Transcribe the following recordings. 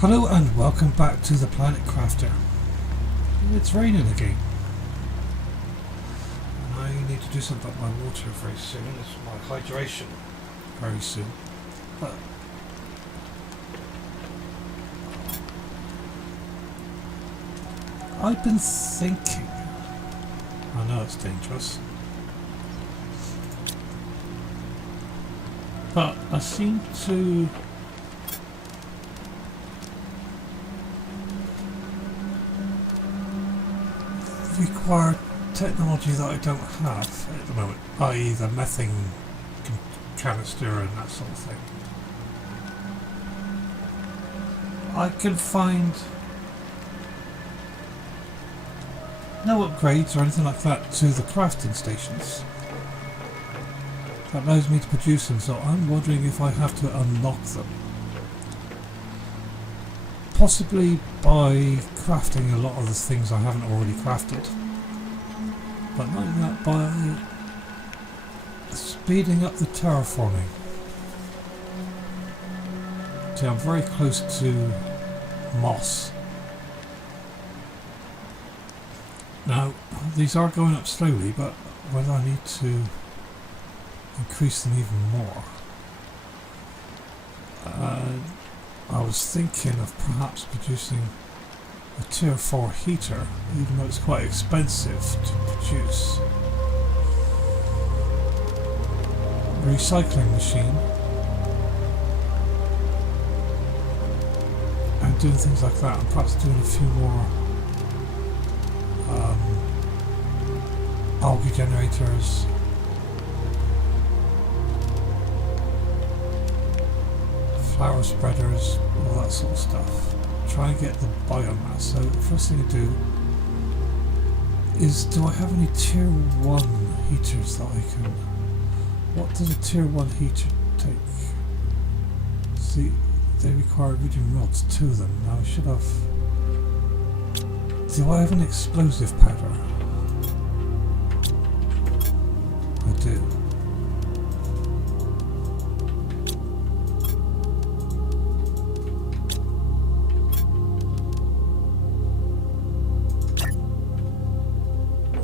Hello and welcome back to the Planet Crafter. It's raining again. And I need to do something about my water very soon. It's my hydration very soon. But I've been thinking, I know it's dangerous, but I seem to require technology that I don't have at the moment, i.e. the methane canister and that sort of thing. I can find no upgrades or anything like that to the crafting stations that allows me to produce them, so I'm wondering if I have to unlock them. Possibly by crafting a lot of the things I haven't already crafted, but not that by speeding up the terraforming. See, I'm very close to moss. Now, these are going up slowly, but whether I need to increase them even more. I was thinking of perhaps producing a tier 4 heater, even though it's quite expensive to produce. A recycling machine. And doing things like that, and perhaps doing a few more algae generators. Flower spreaders, all that sort of stuff. Try and get the biomass. So the first thing to do is, do I have any tier 1 heaters that I can... What does a tier 1 heater take? See, they require iridium rods, 2 of them. Now I should have... Do I have an explosive powder? I do.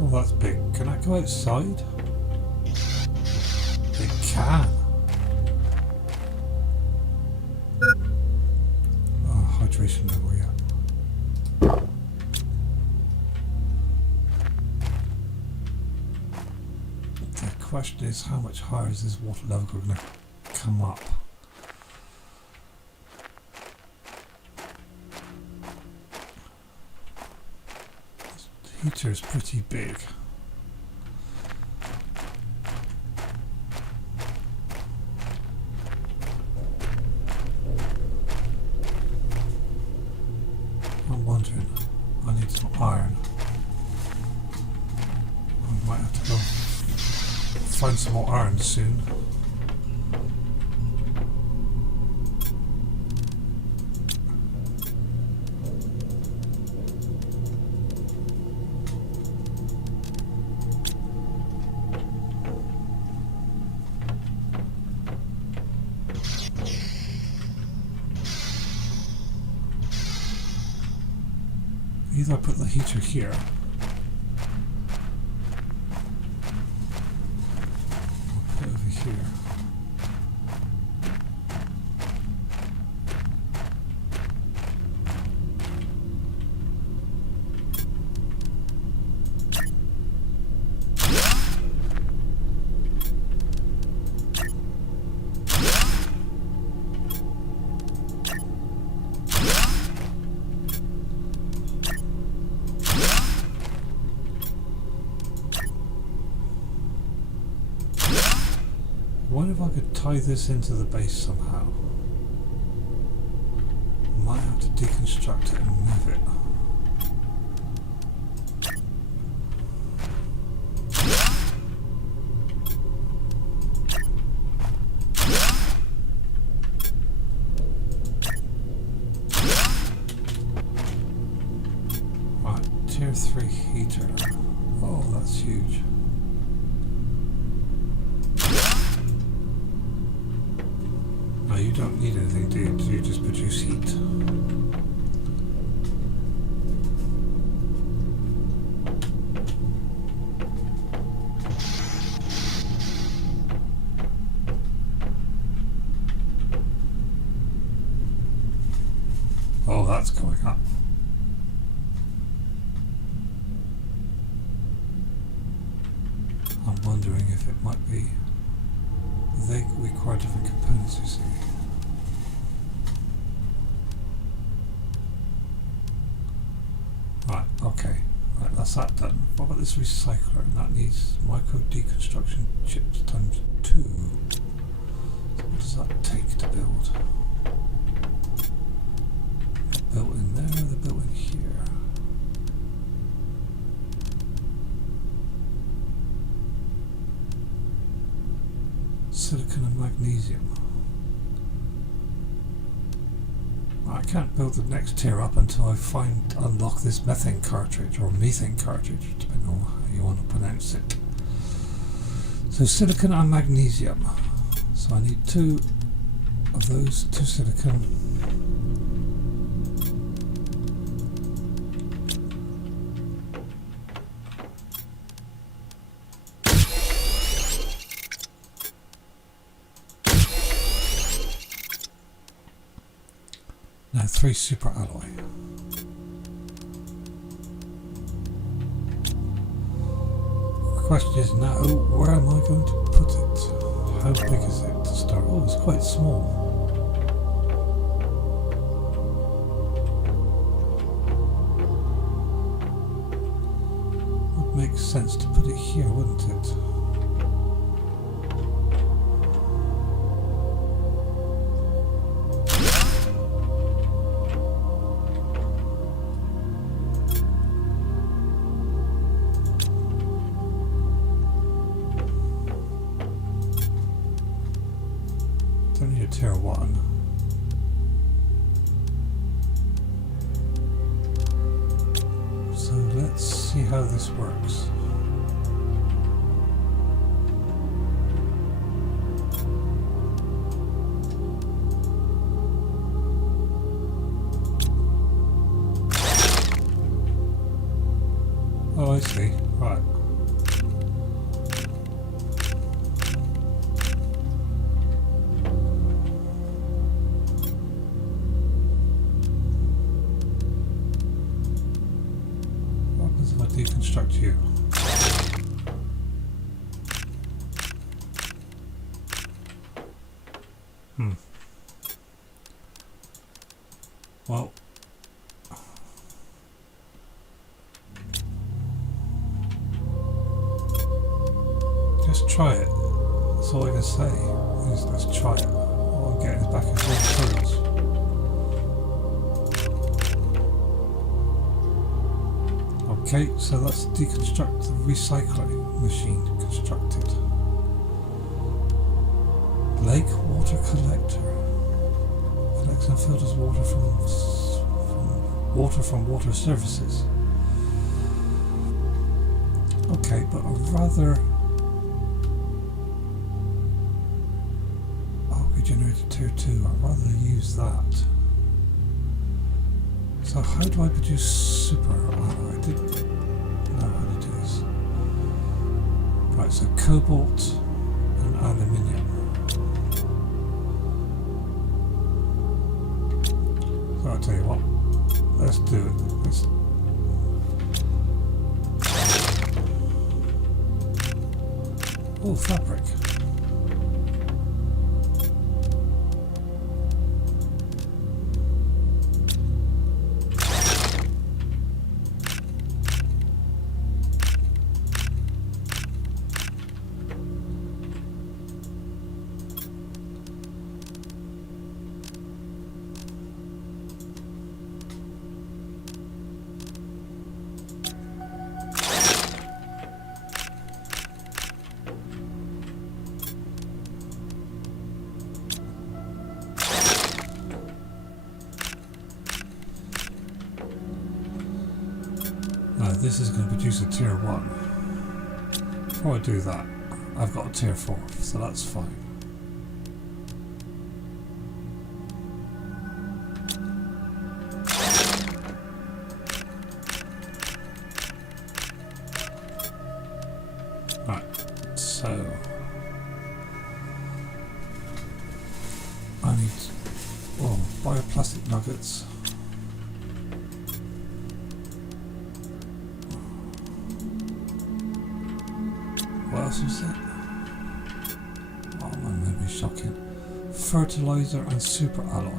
Oh, that's big. Can I go outside? It can. Oh, hydration level, yeah. The question is, how much higher is this water level going to come up? The heater is pretty big. I'm wondering, I need some iron. I might have to go find some more iron soon. Either I put the heater here, or put it over here. I wonder if I could tie this into the base somehow. Might have to deconstruct it and move it. Right, tier 3 heater. Oh, that's huge. No, you don't need anything, do you? Do you just produce heat? that's going up. I'm wondering if it might be they require different components, you see. Right, okay. Right, that's that done. What about this recycler? And that needs micro deconstruction chips times 2. So what does that take to build? They're built in there, they're built in here. Silicon and magnesium. I can't build the next tier up until I unlock this methane cartridge, or methane cartridge, depending on how you want to pronounce it. So silicon and magnesium. So I need 2 of those, 2 silicon. Now 3 super alloy. Question is now, where am I going to put it? How big is it to start? Oh, it's quite small. Would make sense to put it here, wouldn't it? Tier 1. So let's see how this works. Oh, I see. Right. Deconstruct you. Well, just try it. That's all I can say. Let's try it. All I'm getting is back and forth. Okay, so let's deconstruct the recycling machine constructed. Lake water collector. Collects and filters water from water surfaces. Okay, but a rather... Oh, we generated tier 2. I'd rather use that. So how do I produce super alloy? I didn't know how to do this. Right, so cobalt and aluminium. So I'll tell you what, let's do it. Oh, fabric. This is going to produce a tier 1. Before I do that, I've got a tier 4, so that's fine. Right, so I need bioplastic nuggets. else was it? Oh, my memory's shocking. Fertilizer and super alloy.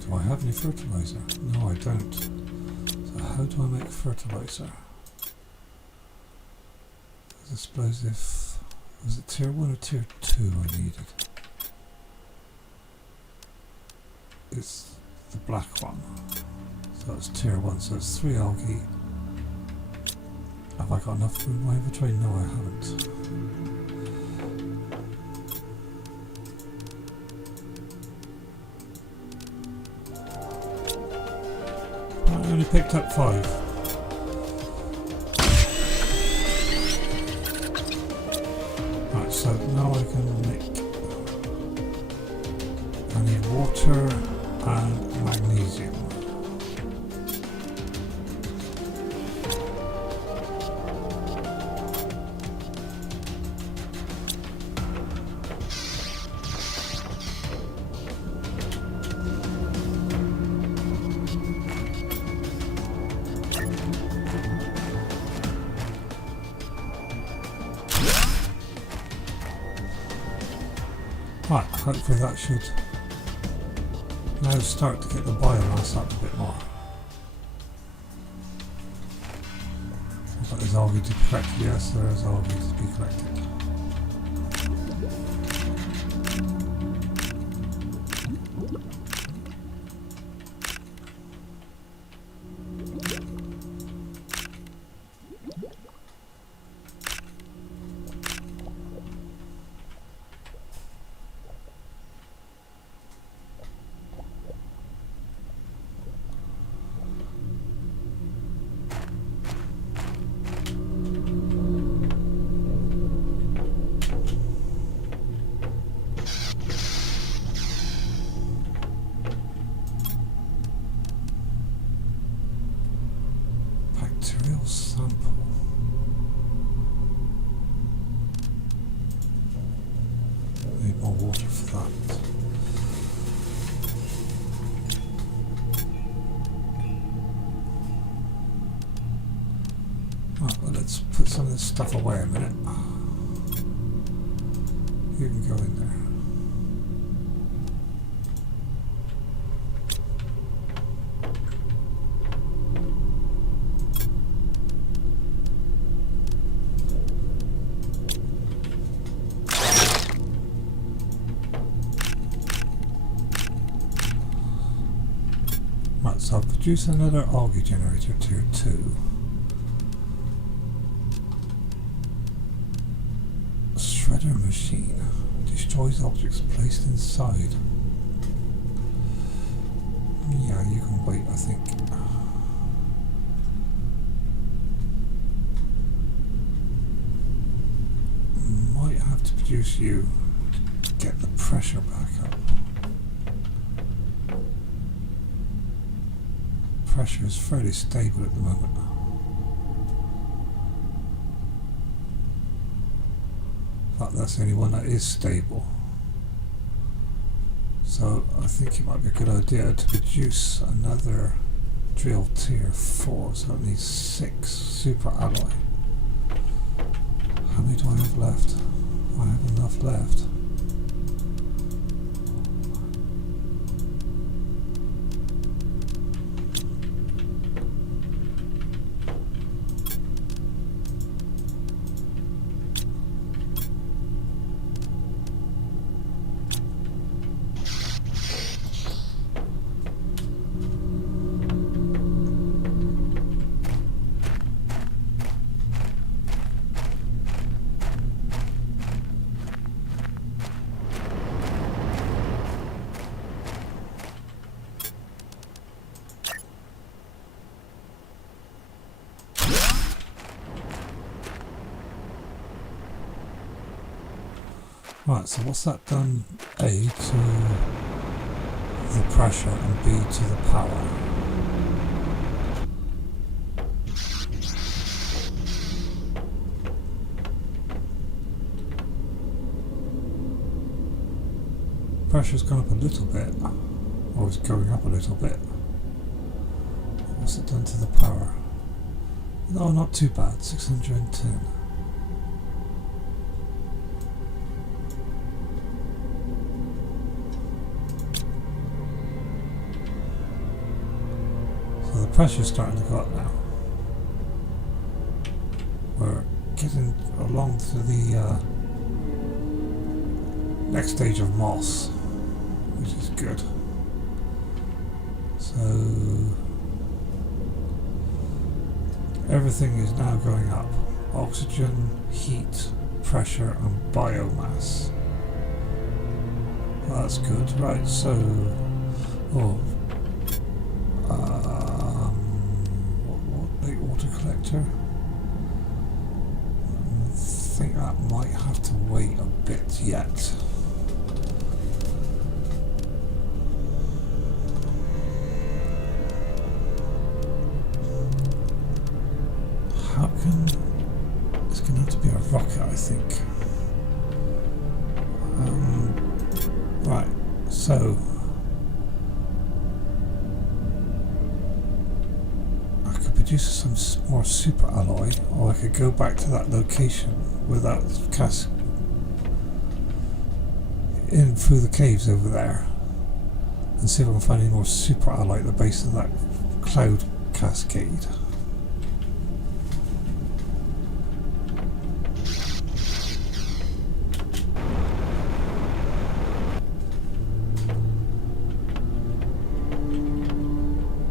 Do I have any fertilizer? No, I don't. So how do I make fertilizer? Explosive. Was it tier 1 or tier 2 I needed? It's the black one. So it's tier 1, so it's 3 algae. Have I got enough food in my inventory? No, I haven't. I only picked up 5. Right, so now I can make. I need water and magnesium. Right, hopefully that should now start to get the biomass up a bit more. Looks like there's algae to be collected. Yes, there is algae to be collected. Bacterial sample. Need more water for that. Right, well, let's put some of this stuff away a minute. You can go in there. Right, so I'll produce another algae generator tier 2. Shredder machine destroys objects placed inside. Yeah, you can wait, I think. Might have to produce you to get the pressure back up. Pressure is fairly stable at the moment. In fact, that's the only one that is stable. So I think it might be a good idea to produce another drill tier 4. So that needs 6 super alloy. How many do I have left? I have enough left. Right, so what's that done? A to the pressure and B to the power. Pressure's gone up a little bit, or it's going up a little bit. What's What's it done to the power? No, not too bad. 610. So the pressure's starting to go up now. We're getting along to the next stage of moss, which is good. So everything is now going up. Oxygen, heat, pressure and biomass. Well, that's good. Right, so what lake water collector? I think that might have to wait a bit yet. How can... It's going to have to be a rocket, I think. Right, so... I could produce some more super alloy, or I could go back to that location with that cask in through the caves over there and see if I can find any more super alloy at the base of that cloud cascade.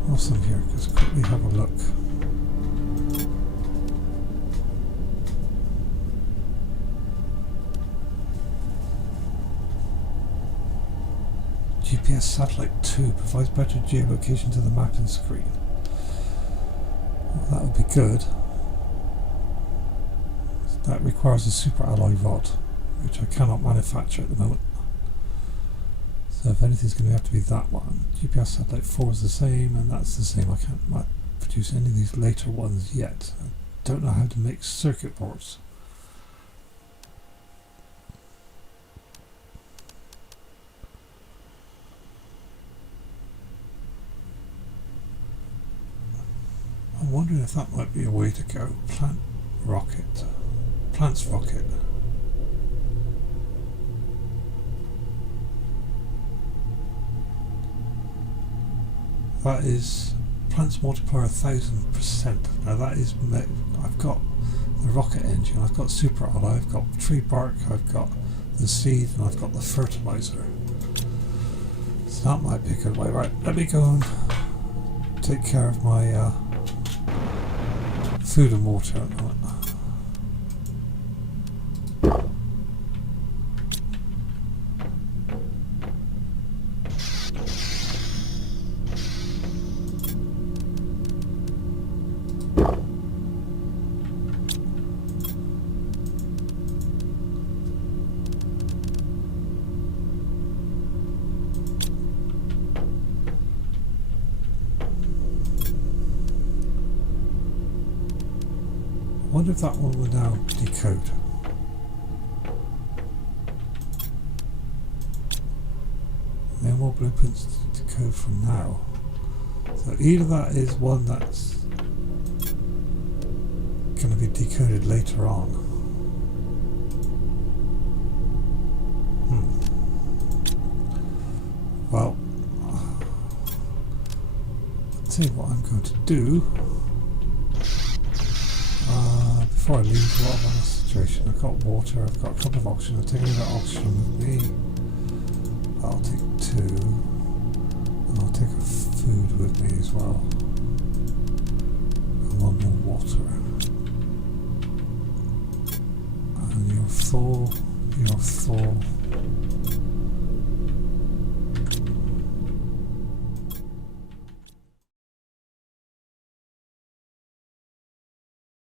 What's in here? Let's quickly have a look. GPS satellite 2 provides better geolocation to the mapping screen. Well, that would be good. That requires a super alloy rod, which I cannot manufacture at the moment. So if anything's going to have to be that one. GPS satellite 4 is the same, and that's the same. I can't produce any of these later ones yet. I don't know how to make circuit boards. I'm wondering if that might be a way to go. Plants rocket. That is plants multiplier 1000%. Now that is, I've got the rocket engine, I've got super alloy, I've got tree bark, I've got the seed, and I've got the fertilizer. So that might be a good way. Right, let me go and take care of my food and water at the moment. I wonder if that one will now decode. No more blueprints to decode from now. So either that is one that's going to be decoded later on. Well, I'll tell you what I'm going to do. Before I leave, what am I in a situation? I've got water, I've got a couple of oxygen, I'll take a little oxygen with me. I'll take 2. And I'll take a food with me as well. And 1 more water. And you're full.